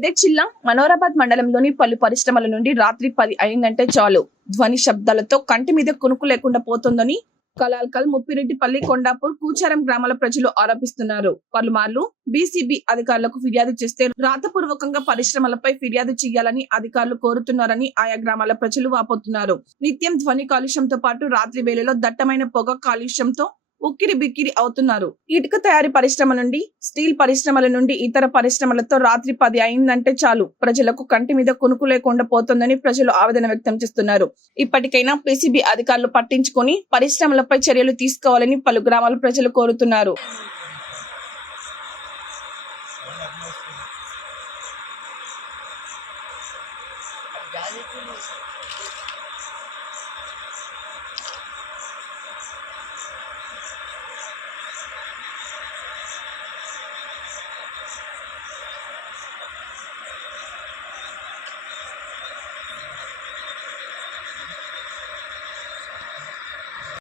మెదక్ జిల్లా మనోరాబాద్ మండలంలోని పలు పరిశ్రమల నుండి రాత్రి 10 అయిందంటే చాలు ధ్వని శబ్దాలతో కంటి మీద కునుకు లేకుండా పోతుందని కలాల్కల్, ముప్పిరెడ్డిపల్లి, కొండాపూర్, కూచారం గ్రామాల ప్రజలు ఆరోపిస్తున్నారు. పలుమార్లు బీసీబీ అధికారులకు ఫిర్యాదు చేస్తే రాతపూర్వకంగా పరిశ్రమలపై ఫిర్యాదు చేయాలని అధికారులు కోరుతున్నారని ఆయా గ్రామాల ప్రజలు వాపోతున్నారు. నిత్యం ధ్వని కాలుష్యంతో పాటు రాత్రి వేళలో దట్టమైన పొగ కాలుష్యంతో ఉక్కిరి బిక్కిరి అవుతున్నారు. ఇటుక తయారీ పరిశ్రమ నుండి, స్టీల్ పరిశ్రమల నుండి ఇతర పరిశ్రమలతో రాత్రి 10 అయిందంటే చాలు ప్రజలకు కంటి మీద కునుకు లేకుండా పోతుందని ప్రజలు ఆవేదన వ్యక్తం చేస్తున్నారు. ఇప్పటికైనా పీసీబీ అధికారులు పట్టించుకొని పరిశ్రమలపై చర్యలు తీసుకోవాలని పలు గ్రామాల ప్రజలు కోరుతున్నారు.